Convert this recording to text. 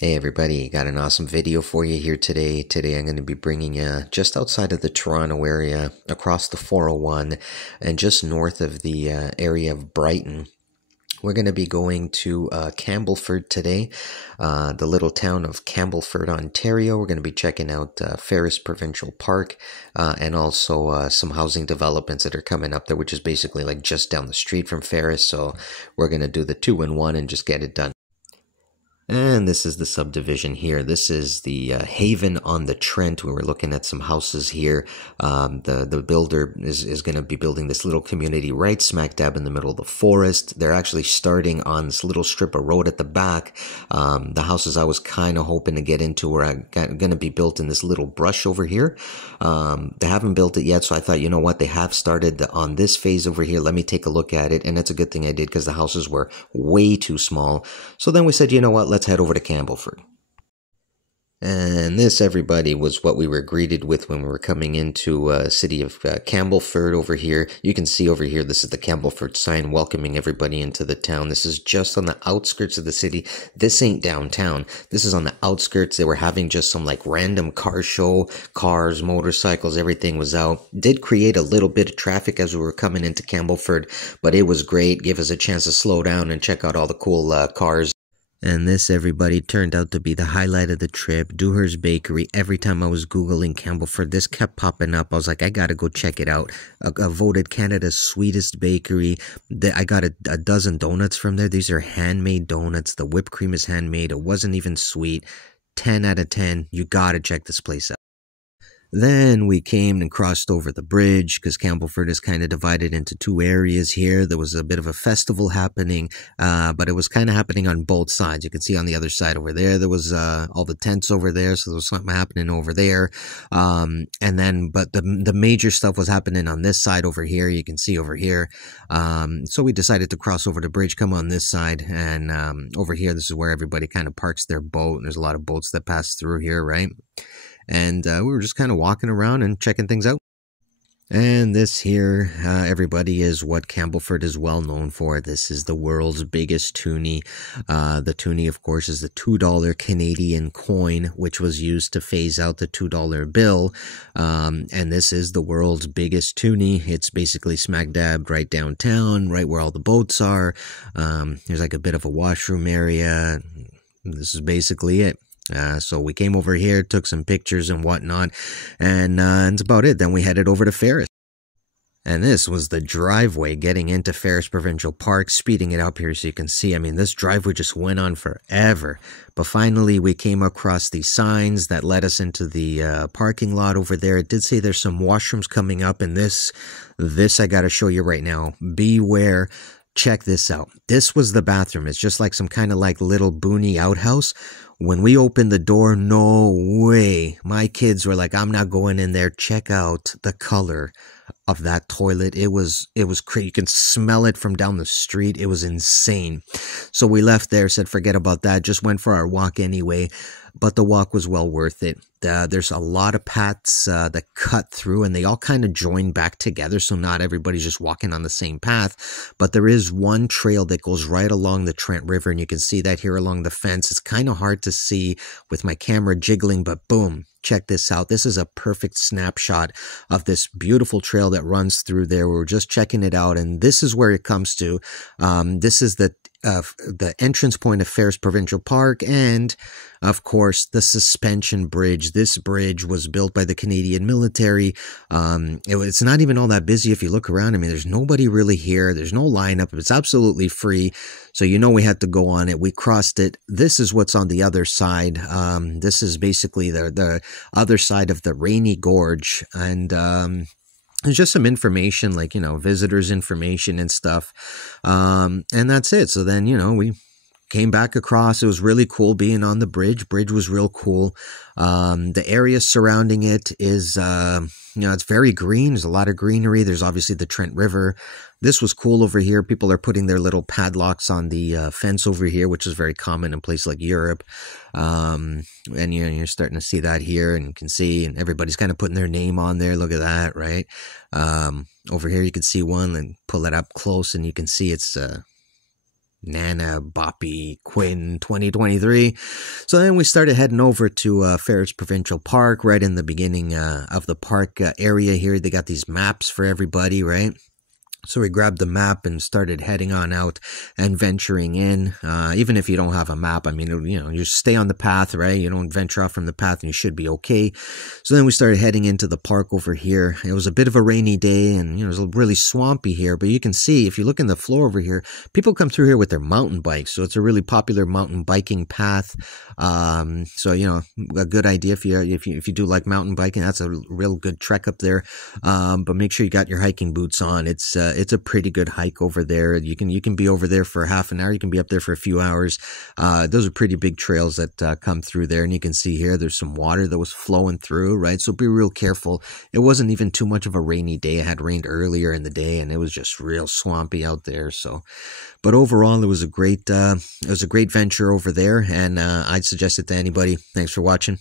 Hey everybody, got an awesome video for you here today. Today I'm going to be bringing you just outside of the Toronto area, across the 401, and just north of the area of Brighton. We're going to be going to Campbellford today, the little town of Campbellford, Ontario. We're going to be checking out Ferris Provincial Park and also some housing developments that are coming up there, which is basically like just down the street from Ferris. So we're going to do the 2-in-1 and just get it done. And this is the subdivision here. This is the Haven on the Trent. We were looking at some houses here. The builder is going to be building this little community right smack dab in the middle of the forest. They're actually starting on this little strip of road at the back. The houses I was kind of hoping to get into are going to be built in this little brush over here. They haven't built it yet, so I thought, you know what, they have started on this phase over here. Let me take a look at it. And it's a good thing I did because the houses were way too small. So then we said, you know what, let's head over to Campbellford. And this, everybody, was what we were greeted with when we were coming into city of Campbellford over here. You can see over here, this is the Campbellford sign welcoming everybody into the town. This is just on the outskirts of the city. This ain't downtown. This is on the outskirts. They were having just some like random car show. Cars, motorcycles, everything was out. Did create a little bit of traffic as we were coming into Campbellford, but it was great. Gave us a chance to slow down and check out all the cool cars. And this, everybody, turned out to be the highlight of the trip. Dooher's Bakery. Every time I was Googling Campbellford, this kept popping up. I was like, I gotta go check it out. Voted Canada's sweetest bakery. I got a dozen donuts from there. These are handmade donuts. The whipped cream is handmade. It wasn't even sweet. 10 out of 10. You gotta check this place out. Then we came and crossed over the bridge because Campbellford is kind of divided into two areas here. There was a bit of a festival happening, but it was kind of happening on both sides. You can see on the other side over there, there was all the tents over there, so there was something happening over there. But the major stuff was happening on this side over here. You can see over here. So we decided to cross over the bridge, come on this side, and over here, this is where everybody kind of parks their boat. And there's a lot of boats that pass through here, right? And we were just kind of walking around and checking things out. And this here, everybody, is what Campbellford is well known for. This is the world's biggest toonie. The toonie, of course, is the $2 Canadian coin, which was used to phase out the $2 bill. And this is the world's biggest toonie. It's basically smack dab right downtown, right where all the boats are. There's like a bit of a washroom area. This is basically it. So we came over here, took some pictures and whatnot, and that's about it. Then we headed over to Ferris. And this was the driveway getting into Ferris Provincial Park, speeding it up here so you can see. I mean, this driveway just went on forever. But finally, we came across these signs that led us into the parking lot over there. It did say there's some washrooms coming up, and this I got to show you right now. Beware. Check this out. This was the bathroom. It's just like some kind of like little boony outhouse. When we opened the door, no way. My kids were like, I'm not going in there. Check out the color of that toilet. It was crazy. You can smell it from down the street. It was insane. So we left there, said forget about that. Just went for our walk anyway. But the walk was well worth it. There's a lot of paths that cut through, and they all kind of join back together, so not everybody's just walking on the same path. But there is one trail that goes right along the Trent River, and you can see that here along the fence. It's kind of hard to see with my camera jiggling, but boom. Check this out. This is a perfect snapshot of this beautiful trail that runs through there. We were just checking it out, and this is where it comes to. This is the entrance point of Ferris Provincial Park, and of course the suspension bridge. This bridge was built by the Canadian military. It's not even all that busy if you look around. I mean, there's nobody really here. There's no lineup. It's absolutely free. So you know we had to go on it. We crossed it. This is what's on the other side. This is basically the other side of the Rainy Gorge, and there's just some information, like, you know, visitors information and stuff. And that's it. So then, you know, we came back across. It was really cool being on the bridge. Bridge was real cool. The area surrounding it is, it's very green. There's a lot of greenery. There's obviously the Trent River. This was cool over here. People are putting their little padlocks on the fence over here, which is very common in places like Europe. And you're starting to see that here, and you can see, and everybody's kind of putting their name on there. Look at that, right? Over here, you can see one, and pull it up close, and you can see it's Nana Boppy Quinn 2023. So then we started heading over to Ferris Provincial Park. Right in the beginning of the park area here, they got these maps for everybody, right? So we grabbed the map and started heading on out and venturing in. Even if you don't have a map, I mean, you know, you stay on the path, right? You don't venture off from the path and you should be okay. So then we started heading into the park over here. It was a bit of a rainy day and, you know, it was really swampy here. But you can see, if you look in the floor over here, people come through here with their mountain bikes. So it's a really popular mountain biking path. So, you know, a good idea if you do like mountain biking. That's a real good trek up there. But make sure you got your hiking boots on. It's a pretty good hike over there. You can be over there for half an hour. You can be up there for a few hours. Those are pretty big trails that come through there. And you can see here, there's some water that was flowing through, right? So be real careful. It wasn't even too much of a rainy day. It had rained earlier in the day and it was just real swampy out there. So, but overall, it was a great venture over there. And I'd suggest it to anybody. Thanks for watching.